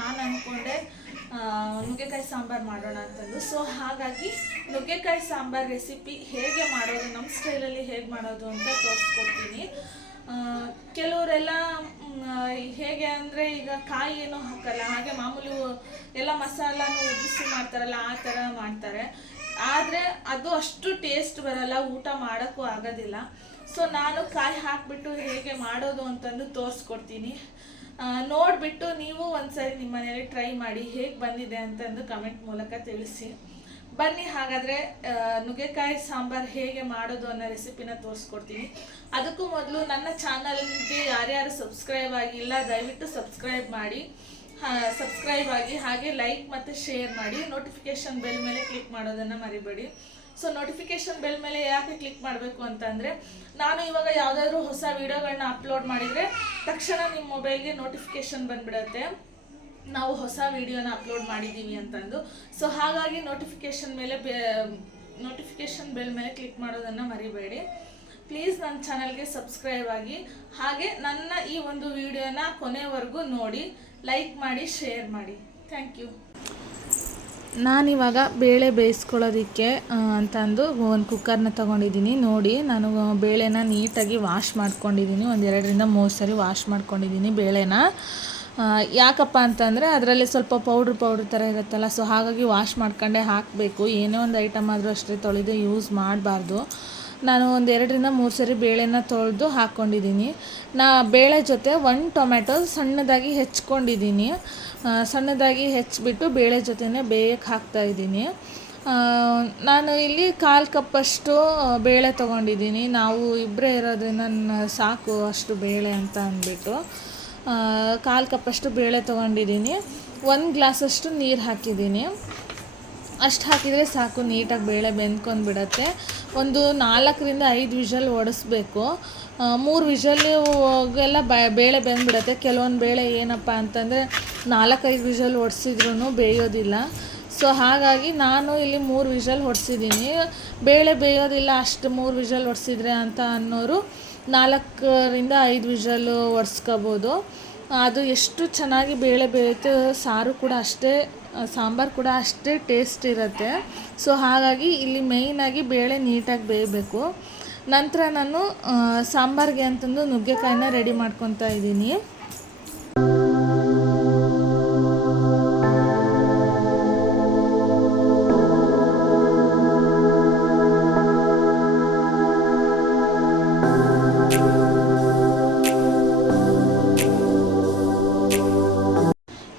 ನಾನು ಅಂದ್ಕೊಂಡೆ ನುಗ್ಗೆಕಾಯಿ ಸಾಂಬಾರು ಮಾಡೋಣ ಅಂತಂದು. ಸೊ ಹಾಗಾಗಿ ನುಗ್ಗೆಕಾಯಿ ಸಾಂಬಾರು ರೆಸಿಪಿ ಹೇಗೆ ಮಾಡೋದು ನಮ್ಮ ಸ್ಟೈಲಲ್ಲಿ ಹೇಗೆ ಮಾಡೋದು ಅಂತ ತೋರಿಸ್ಕೊಡ್ತೀನಿ. ಕೆಲವರೆಲ್ಲ ಹೇಗೆ ಅಂದರೆ ಈಗ ಕಾಯಿ ಏನೂ ಹಾಕಲ್ಲ, ಹಾಗೆ ಮಾಮೂಲಿ ಎಲ್ಲ ಮಸಾಲಾನು ಉದಿಸಿ ಮಾಡ್ತಾರಲ್ಲ, ಆ ಥರ ಮಾಡ್ತಾರೆ. ಆದರೆ ಅದು ಅಷ್ಟು ಟೇಸ್ಟ್ ಬರಲ್ಲ, ಊಟ ಮಾಡೋಕ್ಕೂ ಆಗೋದಿಲ್ಲ. ಸೊ ನಾನು ಕಾಯಿ ಹಾಕಿಬಿಟ್ಟು ಹೇಗೆ ಮಾಡೋದು ಅಂತಂದು ತೋರಿಸ್ಕೊಡ್ತೀನಿ. ನೋಡಿಬಿಟ್ಟು ನೀವು ಒಂದ್ಸರಿ ನಿಮ್ಮ ಮನೆಯಲ್ಲಿ ಟ್ರೈ ಮಾಡಿ ಹೇಗೆ ಬಂದಿದೆ ಅಂತಂದು ಕಮೆಂಟ್ ಮೂಲಕ ತಿಳಿಸಿ. ಬನ್ನಿ, ಹಾಗಾದರೆ ನುಗ್ಗೆಕಾಯಿ ಸಾಂಬಾರು ಹೇಗೆ ಮಾಡೋದು ಅನ್ನೋ ರೆಸಿಪಿನ ತೋರಿಸ್ಕೊಡ್ತೀನಿ. ಅದಕ್ಕೂ ಮೊದಲು ನನ್ನ ಚಾನಲ್ಗೆ ಯಾರ್ಯಾರು ಸಬ್ಸ್ಕ್ರೈಬ್ ಆಗಿಲ್ಲ, ದಯವಿಟ್ಟು ಸಬ್ಸ್ಕ್ರೈಬ್ ಮಾಡಿ. ಸಬ್ಸ್ಕ್ರೈಬ್ ಆಗಿ ಹಾಗೆ ಲೈಕ್ ಮತ್ತು ಶೇರ್ ಮಾಡಿ. ನೋಟಿಫಿಕೇಶನ್ ಬೆಲ್ ಮೇಲೆ ಕ್ಲಿಕ್ ಮಾಡೋದನ್ನು ಮರಿಬೇಡಿ. ಸೊ ನೋಟಿಫಿಕೇಶನ್ ಬೆಲ್ ಮೇಲೆ ಯಾಕೆ ಕ್ಲಿಕ್ ಮಾಡಬೇಕು ಅಂತಂದರೆ ನಾನು ಇವಾಗ ಯಾವುದಾದ್ರೂ ಹೊಸ ವೀಡಿಯೋಗಳನ್ನ ಅಪ್ಲೋಡ್ ಮಾಡಿದರೆ ತಕ್ಷಣ ನಿಮ್ಮ ಮೊಬೈಲ್ಗೆ ನೋಟಿಫಿಕೇಶನ್ ಬಂದ್ಬಿಡುತ್ತೆ. ನಾವು ಹೊಸ ವೀಡಿಯೋನ ಅಪ್ಲೋಡ್ ಮಾಡಿದ್ದೀವಿ ಅಂತಂದು. ಸೊ ಹಾಗಾಗಿ ನೋಟಿಫಿಕೇಶನ್ ಮೇಲೆ ನೋಟಿಫಿಕೇಶನ್ ಬೆಲ್ ಮೇಲೆ ಕ್ಲಿಕ್ ಮಾಡೋದನ್ನು ಮರಿಬೇಡಿ. ಪ್ಲೀಸ್ ನನ್ನ ಚಾನಲ್ಗೆ ಸಬ್ಸ್ಕ್ರೈಬ್ ಆಗಿ. ಹಾಗೆ ನನ್ನ ಈ ಒಂದು ವಿಡಿಯೋನ ಕೊನೆವರೆಗೂ ನೋಡಿ ಲೈಕ್ ಮಾಡಿ ಶೇರ್ ಮಾಡಿ. ಥ್ಯಾಂಕ್ ಯು ನಾನಿವಾಗ ಬೇಳೆ ಬೇಯಿಸ್ಕೊಳ್ಳೋದಕ್ಕೆ ಅಂತಂದು ಒಂದು ಕುಕ್ಕರ್ನ ತೊಗೊಂಡಿದ್ದೀನಿ. ನೋಡಿ, ನಾನು ಬೇಳೆನ ನೀಟಾಗಿ ವಾಶ್ ಮಾಡ್ಕೊಂಡಿದ್ದೀನಿ. ಒಂದು ಎರಡರಿಂದ ಮೂರು ಸರಿ ವಾಶ್ ಮಾಡ್ಕೊಂಡಿದ್ದೀನಿ ಬೇಳೆನ. ಯಾಕಪ್ಪ ಅಂತಂದರೆ ಅದರಲ್ಲಿ ಸ್ವಲ್ಪ ಪೌಡ್ರ್ ಪೌಡ್ರ್ ಥರ ಇರುತ್ತಲ್ಲ ಸೊ ಹಾಗಾಗಿ ವಾಶ್ ಮಾಡ್ಕೊಂಡೇ ಹಾಕಬೇಕು. ಏನೇ ಒಂದು ಐಟಮ್ ಆದರೂ ಅಷ್ಟೇ ತೊಳೆದು ಯೂಸ್ ಮಾಡಬಾರ್ದು. ನಾನು ಒಂದು ಎರಡರಿಂದ ಮೂರು ಸರಿ ಬೇಳೆನ ತೊಳೆದು ಹಾಕ್ಕೊಂಡಿದ್ದೀನಿ ನಾ, ಬೇಳೆ ಜೊತೆ ಒಂದು ಟೊಮೆಟೊ ಸಣ್ಣದಾಗಿ ಹೆಚ್ಕೊಂಡಿದ್ದೀನಿ. ಸಣ್ಣದಾಗಿ ಹೆಚ್ಚಿಬಿಟ್ಟು ಬೇಳೆ ಜೊತೆನೇ ಬೇಯಕ್ಕೆ ಹಾಕ್ತಾ ಇದ್ದೀನಿ. ನಾನು ಇಲ್ಲಿ ಕಾಲು ಕಪ್ಪಷ್ಟು ಬೇಳೆ ತೊಗೊಂಡಿದ್ದೀನಿ. ನಾವು ಇಬ್ಬರೇ ಇರೋದ್ರಿಂದ ಸಾಕು ಅಷ್ಟು ಬೇಳೆ ಅಂತ ಅಂದ್ಬಿಟ್ಟು. ಕಾಲು ಕಪ್ಪಷ್ಟು ಬೇಳೆ ತೊಗೊಂಡಿದ್ದೀನಿ. ಒಂದು ಗ್ಲಾಸಷ್ಟು ನೀರು ಹಾಕಿದ್ದೀನಿ. ಅಷ್ಟು ಹಾಕಿದರೆ ಸಾಕು, ನೀಟಾಗಿ ಬೇಳೆ ಬೆಂದ್ಕೊಂಡು ಬಿಡತ್ತೆ ಒಂದು ನಾಲ್ಕರಿಂದ ಐದು ವಿಷಲ್ ಒಡಿಸ್ಬೇಕು. ಮೂರು ವಿಷಲ್ಗೆಲ್ಲ ಬ, ಬೇಳೆ ಬೆಂದ್ಬಿಡತ್ತೆ. ಕೆಲವೊಂದು ಬೇಳೆ ಏನಪ್ಪ ಅಂತಂದರೆ ನಾಲ್ಕೈದು ವಿಷಲ್ ಒಡಿಸಿದ್ರೂ ಬೇಯೋದಿಲ್ಲ. ಸೊ ಹಾಗಾಗಿ ನಾನು ಇಲ್ಲಿ ಮೂರು ವಿಷಲ್ ಹೊಡ್ಸಿದ್ದೀನಿ. ಬೇಳೆ ಬೇಯೋದಿಲ್ಲ, ಅಷ್ಟು ಮೂರು ವಿಷಲ್ ಹೊಡ್ಸಿದ್ರೆ ಅಂತ ಅನ್ನೋರು ನಾಲ್ಕರಿಂದ ಐದು ವಿಷಲ್ ಒಡ್ಸ್ಕೋಬೋದು ಅದು ಎಷ್ಟು ಚೆನ್ನಾಗಿ ಬೇಳೆ ಬೇಯುತ್ತೆ, ಸಾರು ಕೂಡ ಅಷ್ಟೇ ಸಾಂಬಾರು ಕೂಡ ಅಷ್ಟೇ ಟೇಸ್ಟ್ ಇರುತ್ತೆ. ಸೊ ಹಾಗಾಗಿ ಇಲ್ಲಿ ಮೇಯ್ನಾಗಿ ಬೇಳೆ ನೀಟಾಗಿ ಬೇಯಬೇಕು. ನಂತರ ನಾನು ಸಾಂಬಾರಿಗೆ ಅಂತಂದು ನುಗ್ಗೆಕಾಯಿನ ರೆಡಿ ಮಾಡ್ಕೊತಾ ಇದ್ದೀನಿ.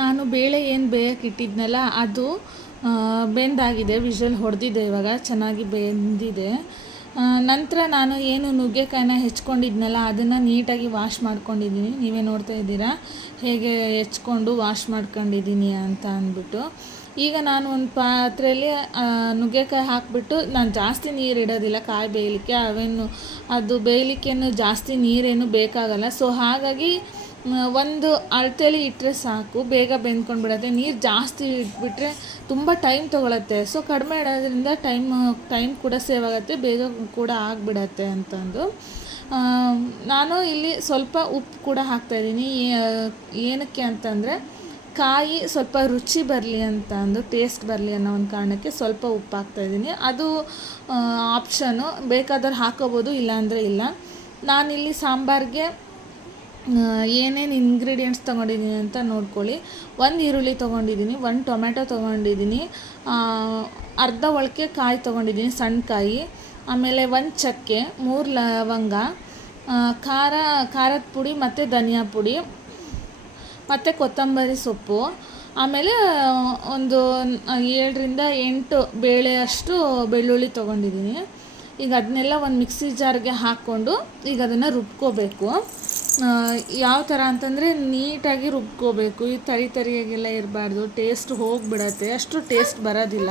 ನಾನು ಬೇಳೆ ಏನು ಬೇಯಕ್ಕೆ ಇಟ್ಟಿದ್ನಲ್ಲ, ಅದು ಬೆಂದಾಗಿದೆ, ವಿಷಲ್ ಹೊಡೆದಿದೆ ಇವಾಗ, ಚೆನ್ನಾಗಿ ಬೆಂದಿದೆ. ನಂತರ ನಾನು ಏನು ನುಗ್ಗೆಕಾಯಿನ ಹೆಚ್ಕೊಂಡಿದ್ನಲ್ಲ, ಅದನ್ನು ನೀಟಾಗಿ ವಾಶ್ ಮಾಡ್ಕೊಂಡಿದ್ದೀನಿ. ನೀವೇ ನೋಡ್ತಾ ಇದ್ದೀರಾ, ಹೇಗೆ ಹೆಚ್ಕೊಂಡು ವಾಶ್ ಮಾಡ್ಕೊಂಡಿದ್ದೀನಿ ಅಂತ ಅಂದ್ಬಿಟ್ಟು. ಈಗ ನಾನು ಒಂದು ಪಾತ್ರೆಯಲ್ಲಿ ನುಗ್ಗೆಕಾಯಿ ಹಾಕಿಬಿಟ್ಟು ನಾನು ಜಾಸ್ತಿ ನೀರು ಇಡೋದಿಲ್ಲ, ಕಾಯಿ ಬೇಯಲಿಕ್ಕೆ. ಅವೇನು, ಅದು ಬೇಯಲಿಕ್ಕೇನು ಜಾಸ್ತಿ ನೀರೇನು ಬೇಕಾಗಲ್ಲ. ಸೊ ಹಾಗಾಗಿ ಒಂದು ಅಳತೆಯಲ್ಲಿ ಇಟ್ಟರೆ ಸಾಕು, ಬೇಗ ಬೆಂದ್ಕೊಂಡು ಬಿಡುತ್ತೆ ನೀರು ಜಾಸ್ತಿ ಇಟ್ಬಿಟ್ರೆ ತುಂಬ ಟೈಮ್ ತೊಗೊಳತ್ತೆ. ಸೊ ಕಡಿಮೆ ಇಡೋದ್ರಿಂದ ಟೈಮ್ ಟೈಮ್ ಕೂಡ ಸೇವ್ ಆಗುತ್ತೆ, ಬೇಗ ಕೂಡ ಆಗಿಬಿಡತ್ತೆ ಅಂತಂದು. ನಾನು ಇಲ್ಲಿ ಸ್ವಲ್ಪ ಉಪ್ಪು ಕೂಡ ಹಾಕ್ತಾಯಿದ್ದೀನಿ ಏನಕ್ಕೆ ಅಂತಂದರೆ ಕಾಯಿ ಸ್ವಲ್ಪ ರುಚಿ ಬರಲಿ ಅಂತ ಅಂದು ಟೇಸ್ಟ್ ಬರಲಿ ಅನ್ನೋ ಒಂದು ಕಾರಣಕ್ಕೆ ಸ್ವಲ್ಪ ಉಪ್ಪು ಹಾಕ್ತಾಯಿದ್ದೀನಿ ಅದು ಆಪ್ಷನು ಬೇಕಾದ್ರೆ ಹಾಕೋಬೋದು, ಇಲ್ಲಾಂದರೆ ಇಲ್ಲ. ನಾನಿಲ್ಲಿ ಸಾಂಬಾರಿಗೆ ಏನೇನು ಇಂಗ್ರೀಡಿಯೆಂಟ್ಸ್ ತೊಗೊಂಡಿದ್ದೀನಿ ಅಂತ ನೋಡ್ಕೊಳ್ಳಿ. ಒಂದು ಈರುಳ್ಳಿ ತೊಗೊಂಡಿದ್ದೀನಿ, ಒಂದು ಟೊಮೆಟೊ ತೊಗೊಂಡಿದ್ದೀನಿ ಅರ್ಧ ಒಳಕೆ ಕಾಯಿ ತೊಗೊಂಡಿದ್ದೀನಿ, ಸಣ್ಣ ಕಾಯಿ. ಆಮೇಲೆ ಒಂದು ಚಕ್ಕೆ, ಮೂರು ಲವಂಗ ಖಾರ, ಖಾರದ ಪುಡಿ ಮತ್ತು ಧನಿಯಾ ಪುಡಿ. ಮತ್ತು ಕೊತ್ತಂಬರಿ ಸೊಪ್ಪು, ಆಮೇಲೆ ಒಂದು ಏಳರಿಂದ ಎಂಟು ಬೇಳೆಯಷ್ಟು ಬೆಳ್ಳುಳ್ಳಿ ತೊಗೊಂಡಿದ್ದೀನಿ. ಈಗ ಅದನ್ನೆಲ್ಲ ಒಂದು ಮಿಕ್ಸಿ ಜಾರ್ಗೆ ಹಾಕ್ಕೊಂಡು ಈಗ ಅದನ್ನು ರುಬ್ಕೋಬೇಕು. ಯಾವ ಥರ ಅಂತಂದರೆ ನೀಟಾಗಿ ರುಬ್ಕೋಬೇಕು. ಈ ತರಿ ತರಿಯಾಗೆಲ್ಲ ಇರಬಾರ್ದು, ಟೇಸ್ಟ್ ಹೋಗಿಬಿಡತ್ತೆ. ಅಷ್ಟು ಟೇಸ್ಟ್ ಬರೋದಿಲ್ಲ.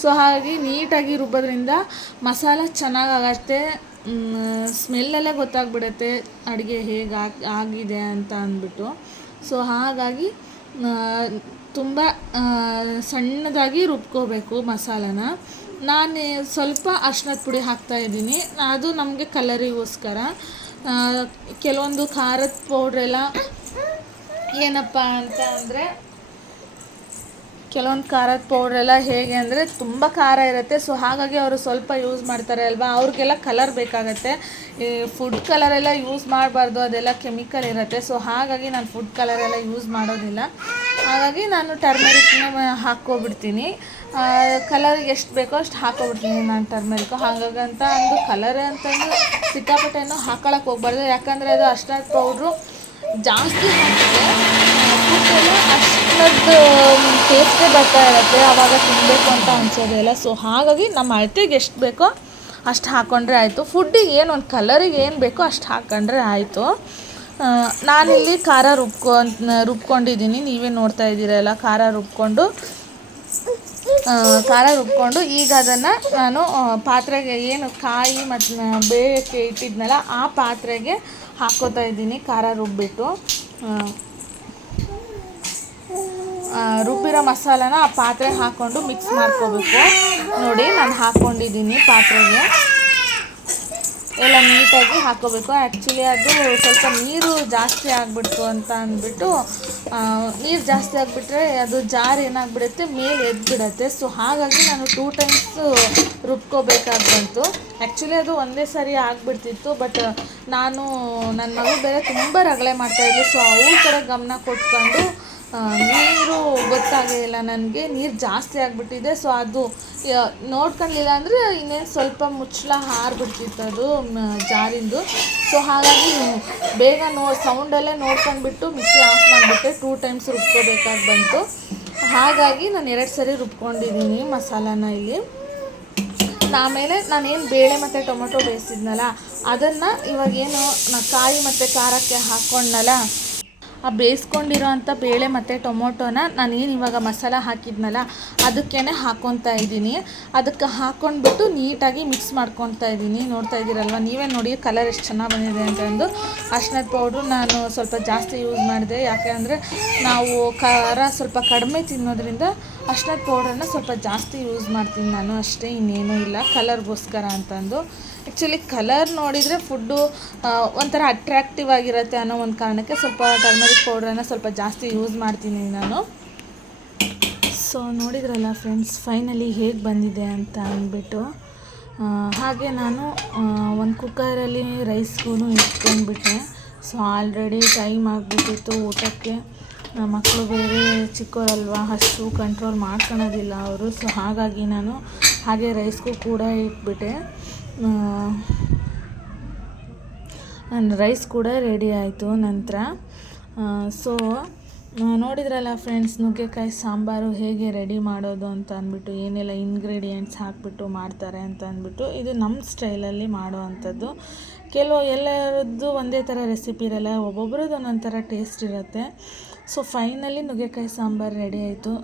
ಸೊ ಹಾಗಾಗಿ ನೀಟಾಗಿ ರುಬ್ಬೋದ್ರಿಂದ ಮಸಾಲ ಚೆನ್ನಾಗಾಗತ್ತೆ. ಸ್ಮೆಲ್ಲೆಲ್ಲ ಗೊತ್ತಾಗ್ಬಿಡತ್ತೆ ಅಡುಗೆ ಹೇಗೆ ಆಗ್, ಆಗಿದೆ ಅಂತ ಅಂದ್ಬಿಟ್ಟು. ಸೊ ಹಾಗಾಗಿ ತುಂಬ ಸಣ್ಣದಾಗಿ ರುಬ್ಕೋಬೇಕು ಮಸಾಲನ. ನಾನು ಸ್ವಲ್ಪ ಅರ್ಶಿನದ ಪುಡಿ ಹಾಕ್ತಾ ಇದ್ದೀನಿ. ಅದು ನಮಗೆ ಕಲರಿಗೋಸ್ಕರ. ಕೆಲವೊಂದು ಖಾರದ ಪೌಡ್ರೆಲ್ಲ ಏನಪ್ಪ ಅಂತ ಅಂದರೆ ಕೆಲವೊಂದು ಖಾರದ ಪೌಡ್ರೆಲ್ಲ ಹೇಗೆ ಅಂದರೆ ತುಂಬ ಖಾರ ಇರುತ್ತೆ. ಸೊ ಹಾಗಾಗಿ ಅವರು ಸ್ವಲ್ಪ ಯೂಸ್ ಮಾಡ್ತಾರೆ ಅಲ್ವಾ? ಅವ್ರಿಗೆಲ್ಲ ಕಲರ್ ಬೇಕಾಗತ್ತೆ. ಈ ಫುಡ್ ಕಲರೆಲ್ಲ ಯೂಸ್ ಮಾಡಬಾರ್ದು, ಅದೆಲ್ಲ ಕೆಮಿಕಲ್ ಇರುತ್ತೆ. ಸೊ ಹಾಗಾಗಿ ನಾನು ಫುಡ್ ಕಲರೆಲ್ಲ ಯೂಸ್ ಮಾಡೋದಿಲ್ಲ. ಹಾಗಾಗಿ ನಾನು ಟರ್ಮರಿಕ್ನ ಹಾಕ್ಕೊಬಿಡ್ತೀನಿ. ಕಲರ್ ಎಷ್ಟು ಬೇಕೋ ಅಷ್ಟು ಹಾಕ್ಕೊಬಿಡ್ತೀನಿ ನಾನು ಟರ್ಮರಿಕ್ ಹಾಗಾಗಂತ ಒಂದು ಕಲರ್ ಅಂತಂದು ಸಿಕ್ಕಾಪಟ್ಟೆನೂ ಹಾಕೊಳಕ್ಕೆ ಹೋಗ್ಬಾರ್ದು. ಯಾಕಂದರೆ ಅದು ಅಷ್ಟು ಪೌಡ್ರು ಜಾಸ್ತಿ ಹಾಕಿದ್ರೆ ಅಷ್ಟೊಂದು ಟೇಸ್ಟೇ ಬರ್ತಾ ಇರುತ್ತೆ ಆವಾಗ ತಿನ್ನಬೇಕು ಅಂತ ಅನಿಸೋದಿಲ್ಲ ಸೊ ಹಾಗಾಗಿ ನಮ್ಮ ಅಳತೆಗೆ ಎಷ್ಟು ಬೇಕೋ ಅಷ್ಟು ಹಾಕ್ಕೊಂಡ್ರೆ ಆಯಿತು. ಫುಡ್ಡಿಗೆ ಏನು ಒಂದು ಕಲರಿಗೆ ಏನು ಬೇಕೋ ಅಷ್ಟು ಹಾಕ್ಕೊಂಡ್ರೆ ಆಯಿತು. ನಾನಿಲ್ಲಿ ಖಾರ ರುಬ್ಕೊ ರುಬ್ಕೊಂಡಿದ್ದೀನಿ. ನೀವೇ ನೋಡ್ತಾ ಇದ್ದೀರಲ್ಲ ಖಾರ ರುಬ್ಕೊಂಡು ಖಾರ ರುಬ್ಕೊಂಡು ಈಗ ಅದನ್ನು ನಾನು ಪಾತ್ರೆಗೆ ಏನು ಕಾಯಿ ಮತ್ತು ಬೇಯಕ್ಕೆ ಇಟ್ಟಿದ್ನಲ್ಲ, ಆ ಪಾತ್ರೆಗೆ ಹಾಕ್ಕೋತಾ ಇದ್ದೀನಿ ಖಾರ ರುಬ್ಬಿಟ್ಟು. ರುಬ್ಬಿರೋ ಮಸಾಲಾನ ಆ ಪಾತ್ರೆ ಹಾಕ್ಕೊಂಡು ಮಿಕ್ಸ್ ಮಾಡ್ಕೋಬೇಕು. ನೋಡಿ, ನಾನು ಹಾಕ್ಕೊಂಡಿದ್ದೀನಿ ಪಾತ್ರೆಗೆ. ಎಲ್ಲ ನೀಟಾಗಿ ಹಾಕೋಬೇಕು. ಆ್ಯಕ್ಚುಲಿ ಅದು ಸ್ವಲ್ಪ ನೀರು ಜಾಸ್ತಿ ಆಗಿಬಿಡ್ತು ಅಂತ ಅಂದ್ಬಿಟ್ಟು ನೀರು ಜಾಸ್ತಿ ಆಗಿಬಿಟ್ರೆ ಅದು ಜಾರ್ ಏನಾಗ್ಬಿಡುತ್ತೆ, ಮೇಲೆ ಎದ್ಬಿಡುತ್ತೆ. ಸೊ ಹಾಗಾಗಿ ನಾನು ಟೂ ಟೈಮ್ಸು ರುಬ್ಕೋಬೇಕಾಗಿ ಬಂತು ಆ್ಯಕ್ಚುಲಿ ಅದು ಒಂದೇ ಸರಿ ಆಗಿಬಿಡ್ತಿತ್ತು ಬಟ್ ನಾನು ನನ್ನ ಮಗು ಬೇರೆ ತುಂಬ ರಗಳೆ ಮಾಡ್ತಾಯಿದ್ದೆ ಸೊ ಅವ್ರ ಕಡೆ ಗಮನ ಕೊಟ್ಕೊಂಡು ನೀರು ಗೊತ್ತಾಗಲಿಲ್ಲ ನನಗೆ. ನೀರು ಜಾಸ್ತಿ ಆಗಿಬಿಟ್ಟಿದೆ. ಸೊ ಅದು ನೋಡ್ಕೊಳ್ಲಿಲ್ಲ ಅಂದರೆ ಇನ್ನೇನು ಸ್ವಲ್ಪ ಮುಚ್ಚಳ ಹಾರ್ಬಿಡ್ತಿತ್ತು ಅದು ಜಾರಿಂದು. ಸೊ ಹಾಗಾಗಿ ಬೇಗ ನೋ ಸೌಂಡಲ್ಲೇ ನೋಡ್ಕೊಂಡ್ಬಿಟ್ಟು ಮಿಕ್ಸಿ ಆಫ್ ಮಾಡಿಬಿಟ್ಟೆ. ಟೂ ಟೈಮ್ಸ್ ರುಬ್ಕೋಬೇಕಾಗಿ ಬಂತು. ಹಾಗಾಗಿ ನಾನು ಎರಡು ಸರಿ ರುಬ್ಕೊಂಡಿದ್ದೀನಿ ಮಸಾಲಾನ ಇಲ್ಲಿ. ಆಮೇಲೆ ನಾನೇನು ಬೇಳೆ ಮತ್ತು ಟೊಮೊಟೊ ಬೇಯಿಸಿದ್ನಲ್ಲ, ಅದನ್ನು ಇವಾಗೇನು ಕಾಯಿ ಮತ್ತು ಖಾರಕ್ಕೆ ಹಾಕ್ಕೊಂಡ್ನಲ್ಲ ಆ ಬೇಯಿಸ್ಕೊಂಡಿರೋ ಅಂಥ ಬೇಳೆ ಮತ್ತು ಟೊಮೊಟೊನ ನಾನೇನು ಇವಾಗ ಮಸಾಲ ಹಾಕಿದ್ನಲ್ಲ ಅದಕ್ಕೇ ಹಾಕ್ಕೊತಾ ಇದ್ದೀನಿ. ಅದಕ್ಕೆ ಹಾಕ್ಕೊಂಡ್ಬಿಟ್ಟು ನೀಟಾಗಿ ಮಿಕ್ಸ್ ಮಾಡ್ಕೊತಾ ಇದ್ದೀನಿ. ನೋಡ್ತಾ ಇದ್ದೀರಲ್ವ? ನೀವೇ ನೋಡಿ, ಕಲರ್ ಎಷ್ಟು ಚೆನ್ನಾಗಿ ಬಂದಿದೆ ಅಂತಂದು ಅರ್ಶಿನದ ಪೌಡ್ರು ನಾನು ಸ್ವಲ್ಪ ಜಾಸ್ತಿ ಯೂಸ್ ಮಾಡಿದೆ. ಯಾಕೆ ಅಂದರೆ ನಾವು ಖಾರ ಸ್ವಲ್ಪ ಕಡಿಮೆ ತಿನ್ನೋದ್ರಿಂದ ಅರ್ಶಿನದ ಪೌಡ್ರನ್ನ ಸ್ವಲ್ಪ ಜಾಸ್ತಿ ಯೂಸ್ ಮಾಡ್ತೀನಿ ನಾನು. ಅಷ್ಟೇ ಇನ್ನೇನೂ ಇಲ್ಲ. ಕಲರ್ಗೋಸ್ಕರ ಅಂತಂದು ಆ್ಯಕ್ಚುಲಿ ಕಲರ್ ನೋಡಿದರೆ ಫುಡ್ಡು ಒಂಥರ ಅಟ್ರ್ಯಾಕ್ಟಿವ್ ಆಗಿರುತ್ತೆ ಅನ್ನೋ ಒಂದು ಕಾರಣಕ್ಕೆ ಸ್ವಲ್ಪ ಟರ್ಮರಿಕ್ ಪೌಡ್ರನ್ನ ಸ್ವಲ್ಪ ಜಾಸ್ತಿ ಯೂಸ್ ಮಾಡ್ತೀನಿ ನಾನು. ಸೊ ನೋಡಿದ್ರಲ್ಲ ಫ್ರೆಂಡ್ಸ್ ಫೈನಲಿ ಹೇಗೆ ಬಂದಿದೆ ಅಂತ ಅಂದ್ಬಿಟ್ಟು ಹಾಗೆ ನಾನು ಒಂದು ಕುಕ್ಕರಲ್ಲಿ ರೈಸ್ಗೂ ಇಟ್ಕೊಂಡ್ಬಿಟ್ಟೆ. ಸೊ ಆಲ್ರೆಡಿ ಟೈಮ್ ಆಗಿಬಿಟ್ಟಿತ್ತು ಊಟಕ್ಕೆ. ಮಕ್ಕಳು ಬೇರೆ ಚಿಕ್ಕವರಲ್ವ ಅಷ್ಟು ಕಂಟ್ರೋಲ್ ಮಾಡ್ಕೊಳೋದಿಲ್ಲ ಅವರು. ಸೊ ಹಾಗಾಗಿ ನಾನು ಹಾಗೆ ರೈಸ್ಗೂ ಕೂಡ ಇಟ್ಬಿಟ್ಟೆ. ನನ್ನ ರೈಸ್ ಕೂಡ ರೆಡಿ ಆಯಿತು ನಂತರ. ಸೊ ನೋಡಿದ್ರಲ್ಲ ಫ್ರೆಂಡ್ಸ್ ನುಗ್ಗೆಕಾಯಿ ಸಾಂಬಾರು ಹೇಗೆ ರೆಡಿ ಮಾಡೋದು ಅಂತ ಅಂದ್ಬಿಟ್ಟು, ಏನೆಲ್ಲ ಇಂಗ್ರೀಡಿಯೆಂಟ್ಸ್ ಹಾಕ್ಬಿಟ್ಟು ಮಾಡ್ತಾರೆ ಅಂತ ಅಂದ್ಬಿಟ್ಟು, ಇದು ನಮ್ಮ ಸ್ಟೈಲಲ್ಲಿ ಮಾಡುವಂಥದ್ದು. ಕೆಲವು ಎಲ್ಲರದ್ದು ಒಂದೇ ಥರ ರೆಸಿಪಿ ಇರಲ್ಲ, ಒಬ್ಬೊಬ್ರದ್ದು ಒಂದೊಂದು ಥರ ಟೇಸ್ಟ್ ಇರುತ್ತೆ. ಸೊ ಫೈನಲಿ ನುಗ್ಗೆಕಾಯಿ ಸಾಂಬಾರು ರೆಡಿ ಆಯಿತು.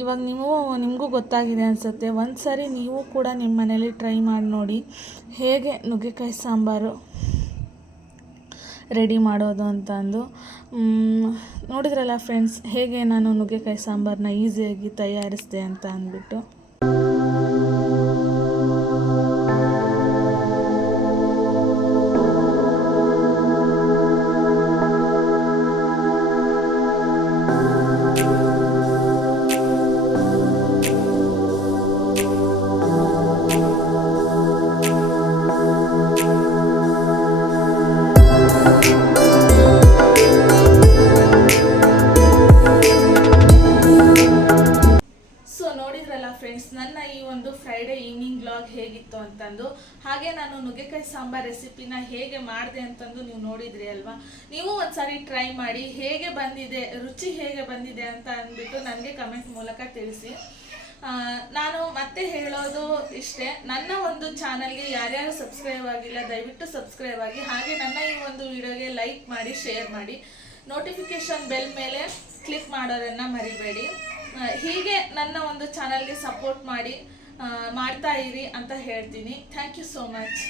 ಇವಾಗ ನೀವು, ನಿಮಗೂ ಗೊತ್ತಾಗಿದೆ ಅನಿಸುತ್ತೆ. ಒಂದು ಸಾರಿ ನೀವು ಕೂಡ ನಿಮ್ಮ ಮನೇಲಿ ಟ್ರೈ ಮಾಡಿ ನೋಡಿ. ಹೇಗೆ ನುಗ್ಗೆಕಾಯಿ ಸಾಂಬಾರು ರೆಡಿ ಮಾಡೋದು ಅಂತ ಅಂದು ನೋಡಿದ್ರಲ್ಲ ಫ್ರೆಂಡ್ಸ್ ಹೇಗೆ ನಾನು ನುಗ್ಗೆಕಾಯಿ ಸಾಂಬಾರನ್ನ ಈಸಿಯಾಗಿ ತಯಾರಿಸಿದೆ ಅಂತ ಅಂದ್ಬಿಟ್ಟು. ಅಂತಂದು ಹಾಗೆ ನಾನು ನುಗ್ಗೆಕಾಯಿ ಸಾಂಬಾರ್ ರೆಸಿಪಿನ ಹೇಗೆ ಮಾಡಿದೆ ಅಂತಂದು ನೀವು ನೋಡಿದ್ರಿ ಅಲ್ವಾ? ನೀವು ಒಂದ್ಸಾರಿ ಟ್ರೈ ಮಾಡಿ ಹೇಗೆ ಬಂದಿದೆ, ರುಚಿ ಹೇಗೆ ಬಂದಿದೆ ಅಂತ ಅಂದ್ಬಿಟ್ಟು ನನಗೆ ಕಮೆಂಟ್ ಮೂಲಕ ತಿಳಿಸಿ. ನಾನು ಮತ್ತೆ ಹೇಳೋದು ಇಷ್ಟೇ, ನನ್ನ ಒಂದು ಚಾನಲ್ಗೆ ಯಾರ್ಯಾರು ಸಬ್ಸ್ಕ್ರೈಬ್ ಆಗಿಲ್ಲ, ದಯವಿಟ್ಟು ಸಬ್ಸ್ಕ್ರೈಬ್ ಆಗಿ, ಹಾಗೆ ನನ್ನ ಈ ಒಂದು ವಿಡಿಯೋಗೆ ಲೈಕ್ ಮಾಡಿ ಶೇರ್ ಮಾಡಿ. ನೋಟಿಫಿಕೇಶನ್ ಬೆಲ್ ಮೇಲೆ ಕ್ಲಿಕ್ ಮಾಡೋದನ್ನು ಮರಿಬೇಡಿ. ಹೀಗೆ ನನ್ನ ಒಂದು ಚಾನಲ್ಗೆ ಸಪೋರ್ಟ್ ಮಾಡಿ. ಮಾಡ್ತಾ ಇರಿ ಅಂತ ಹೇಳ್ತೀನಿ. Thank you so much